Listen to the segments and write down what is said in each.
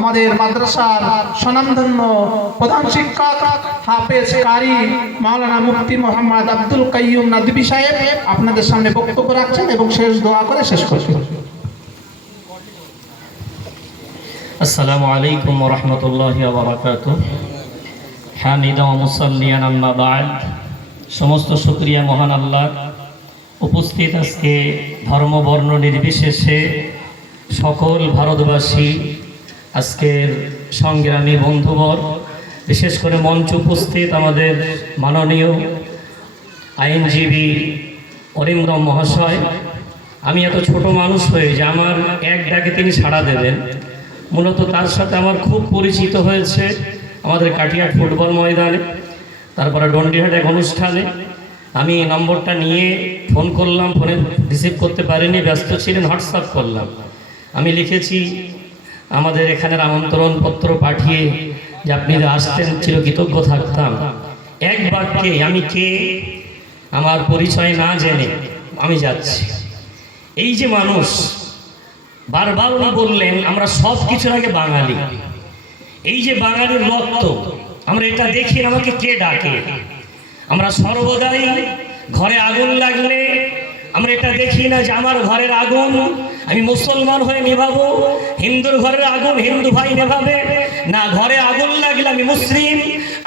আমাদের মাদ্রাসার স্বনামধন্য প্রধান শিক্ষক হাফেজ কারি মাওলানা মুফতি মোহাম্মদ আব্দুল কাইয়ুম নাদবি সাহেব আপনাদের সামনে বক্তব্য রাখছেন এবং শেষ দোয়া করে শেষ করছেন আসসালামু আলাইকুম রহমতুল্লাহ বারাকাত হামিদা মুসাল্লিয়ান আম্মা বাদ। সমস্ত শুক্রিয়া মহান আল্লাহ। উপস্থিত আজকে ধর্ম বর্ণ নির্বিশেষে সকল ভারতবাসী আজকের সংগ্রামী বন্ধুবর, বিশেষ করে মঞ্চ উপস্থিত আমাদের মাননীয় আইনজীবী অরিন্দম মহাশয়। আমি এত ছোট মানুষ হয়ে যে আমার এক ডাকে তিনি সাড়া দেবেন। মূলত তার সাথে আমার খুব পরিচিত হয়েছে আমাদের কাটিয়াট ফুটবল ময়দানে, তারপরে ডন্ডিহাট এক অনুষ্ঠানে। আমি নম্বরটা নিয়ে ফোন করলাম, ফোনে রিসিভ করতে পারিনি, ব্যস্ত ছিলেন, হোয়াটসঅ্যাপ করলাম। আমি লিখেছি আমাদের এখানের আমন্ত্রণ পত্র পাঠিয়ে যে আপনি আসতেন চির কৃতজ্ঞ থাকতাম। এক বাক্যে, আমি কে? আমার পরিচয় না জেনে আমি যাচ্ছি। এই যে মানুষ, বারবার বললেন, আমরা সব কিছুর আগে বাঙালি। এই যে বাঙালির রক্ত, আমরা এটা দেখি আমাকে কে ডাকে? আমরা সর্বদাই ঘরে আগুন লাগলে, আমরা এটা দেখি না যে আমার ঘরের আগুন আমি মুসলমান হয়ে নেভাবো। হিন্দুর ঘরের আগুন হিন্দু ভাই নেভাবে। না ঘরে আগুন লাগলে আমি মুসলিম।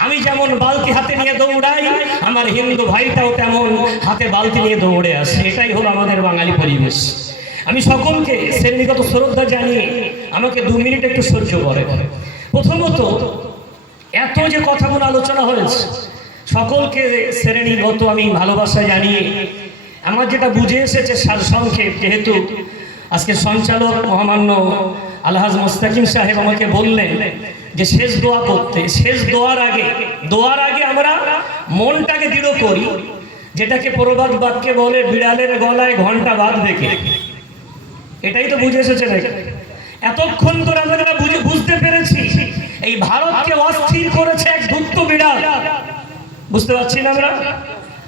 আমি যেমন বালতি হাতে নিয়ে দৌড়াই, আমার হিন্দু ভাইটাও তেমন হাতে বালতি নিয়ে দৌড়ে আসে। এটাই হলো আমাদের বাঙালি পরিবেশ। আমি সকলকে শ্রেণীগত শ্রদ্ধা জানিয়ে আমাকে দু মিনিট একটু সহ্য করে। প্রথমত, এত যে কথাগুলো আলোচনা হয়েছে, সকলকে শ্রেণীগত আমি ভালোবাসা জানিয়ে, আমার যেটা বুঝে এসেছে সার সংক্ষেপ যেহেতু আজকে সঞ্চালক মহামান্য আলহাজ মোস্তাকিম সাহেব আমাকে বললেন যে শেষ দোয়া করতে। শেষ দোয়ার আগে দোয়ার আগে আমরা মনটাকে দৃঢ় করি, যেটাকে প্রবাদ বাক্যে বলে, বিড়ালের গলায় ঘণ্টা বাদ দেখে এটাই তো বুঝে এসেছে এতক্ষণ ধরে আমরা বুঝে, বুঝতে পেরেছি, এই ভারতকে অস্থির করেছে এক ধূর্ত বিড়াল। বুঝতে পারছি না আমরা?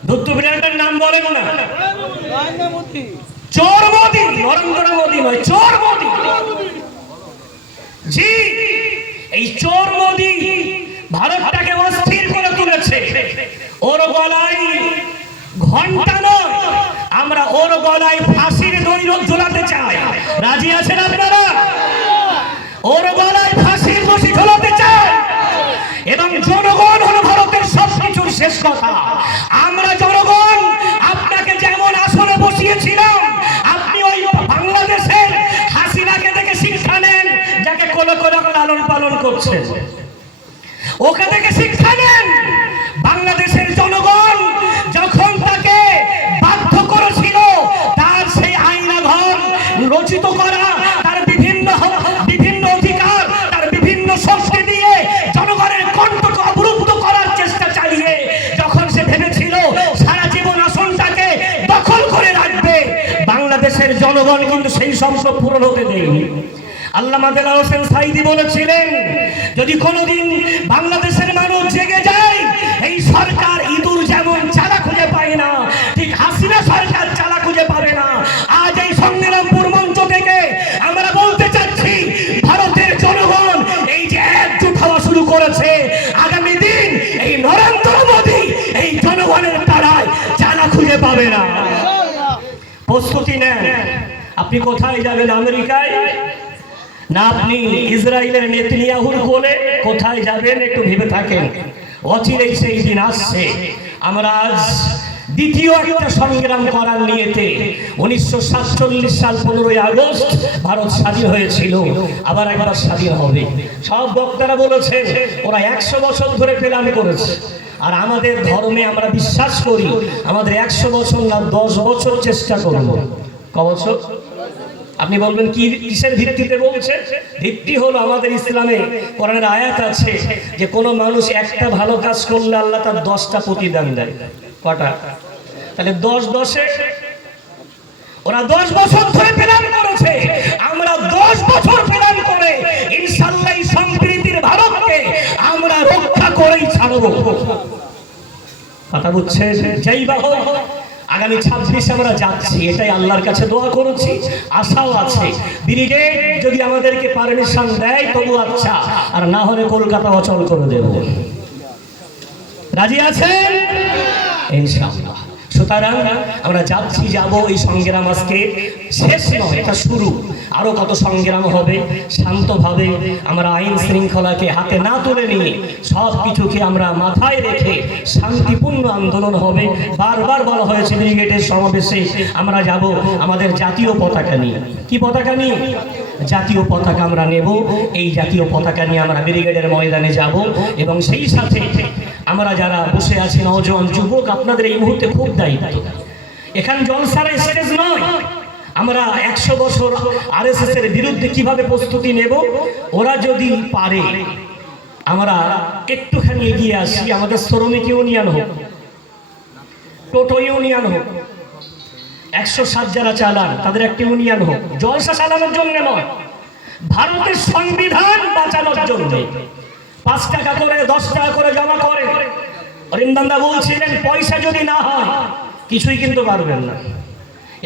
ধূর্ত বিড়ালটার নাম বলেন না। চোর মোদি নরেন্দ্র মোদি নয় করে তুলেছে। ওর গলায় ঘণ্টা নয়, আমরা ওর গলায় ফাঁসির দড়ি ঝোলাতে চাই। রাজি আছেন আপনারা? ওর গলায় ফাঁসির রশি ঝোলাতে চাই। কোলে করে লালন পালন করছে। ওকে থেকে শিক্ষা নেন। বাংলাদেশের জনগণ যখন তাকে বাধ্য করেছিল, তার সেই আইনা ঘর রচিত করা, তার বিভিন্ন বিভিন্ন অধিকার, তার বিভিন্ন শক্তি দিয়ে জনগণের কণ্ঠকে অবরুদ্ধ করার চেষ্টা চালিয়ে যখন সে ভেবেছিল সারা জীবন আসনটাকে দখল করে রাখবে, বাংলাদেশের জনগণ কিন্তু সেই স্বপ্ন পূরণ হতে দেয়নি। আল্লামা দেলাওয়ার হোসেন সাইদি বলেছিলেন, যদি কোনোদিন বাংলাদেশের মানুষ জেগে যায়, এই সরকার ইঁদুর যেমন চালা খুঁজে পায় না, ঠিক হাসিনা সরকার চালা খুঁজে পাবে না। আজ এই সংগ্রামপুর মঞ্চ থেকে আমরা বলতে চাচ্ছি, ভারতের জনগণ এই যে একজুট হওয়া শুরু করেছে, আগামী দিন এই নরেন্দ্র মোদী এই জনগণের তারায় চালা খুঁজে পাবে না। প্রস্তুতি নেন। আপনি কোথায় যাবেন? আমেরিকায়? না আপনি ইসরায়েলের নেতনিয়াহুর কোলে কোথায় যাবেন একটু ভেবে থাকেন। অচিরেই সেই দিন আসছে। আমরা আজ দ্বিতীয় একটা সংগ্রাম করার নিয়েতে উনিশশো সাতচল্লিশ সাল পনেরোই আগস্ট ভারত স্বাধীন হয়েছিল। আবার একবার স্বাধীন হবে। সব বক্তারা বলেছে ওরা একশো বছর ধরে প্ল্যান করেছে। আর আমাদের ধর্মে আমরা বিশ্বাস করি, আমাদের একশো বছর না দশ বছর চেষ্টা করব। ক বছর? আপনি বলবেন কি কিসের ভিত্তিতে বলছে? ভিত্তি হলো আমাদের ইসলামে কোরআনের আয়াত আছে যে কোনো মানুষ একটা ভালো কাজ করলে আল্লাহ তার দশটা প্রতিদান দেয়। কটা? তাহলে দশ দশে? ওরা দশ বছর ধরে প্ল্যান করেছে। আমরা দশ বছর প্ল্যান করে ইনশাল্লাহ সম্প্রীতির ভারতকে আমরা রক্ষা করেই ছাড়বো। কথা বুঝছেন? যেই বা হোক আগামী ছাব্বিশে আমরা যাচ্ছি, এটাই আল্লাহর কাছে দোয়া করছি। আশাও আছে, ব্রিগেড যদি আমাদেরকে পারমিশন দেয়, তবু আচ্ছা আর না হলে কলকাতা অচল করে দেব। রাজি আছেন? ইনশাআল্লাহ। সুতরাং আমরা যাচ্ছি, যাব এই সংগ্রাম আজকে। শেষ নয়, এটা শুরু। আরও কত সংগ্রাম হবে, শান্তভাবে আমরা আইন শৃঙ্খলাকে হাতে না তুলে নিয়ে সব কিছুকে আমরা মাথায় রেখে শান্তিপূর্ণ আন্দোলন হবে। বারবার বলা হয়েছে ব্রিগেডের সমাবেশে আমরা যাব আমাদের জাতীয় পতাকা নিয়ে। কি পতাকা নিয়ে? জাতীয় পতাকা আমরা নেব। এই জাতীয় পতাকা নিয়ে আমরা ব্রিগেডের ময়দানে যাব এবং সেই সাথে আমরা যারা বসে আছি, নওজোয়ান যুবক, আপনাদের এই মুহূর্তে খুব দায়িত্ব। এখান জলসার স্টেজ নয়। আমরা একশো বছর আর এস এর বিরুদ্ধে কীভাবে প্রস্তুতি নেব, ওরা যদি পারে, আমরা একটুখানি এগিয়ে আসি। আমাদের শ্রমিক ইউনিয়ন হোক, টোটো ইউনিয়ন হোক, একশো সাত যারা চালান, তাদের একটা ইউনিয়ন হোক। জলসা চালানোর জন্য নয়, ভারতের সংবিধান বাঁচানোর জন্য। পাঁচ টাকা করে, দশ টাকা করে জমা করে। অরিন্দান্দা বলছিলেন, পয়সা যদি না হয়, কিছুই কিন্তু পারবেন না।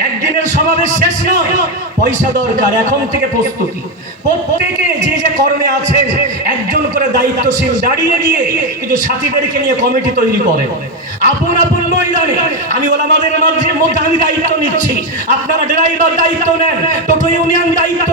একদিনের সমাবেশ শেষ নয়, পয়সা দরকার, এখন থেকে প্রস্তুতি। প্রত্যেকে যে যে কর্মে আছেন, একজন করে দায়িত্বশীল দাঁড়িয়ে গিয়ে কিন্তু সাথীদেরকে নিয়ে কমিটি তৈরি করে। আপন আপন ময়দানে, আমি ওলামাদের মধ্যে আমি দায়িত্ব নিচ্ছি। আপনারা ড্রাইভার দায়িত্ব নেন, টোটো ইউনিয়ন দায়িত্ব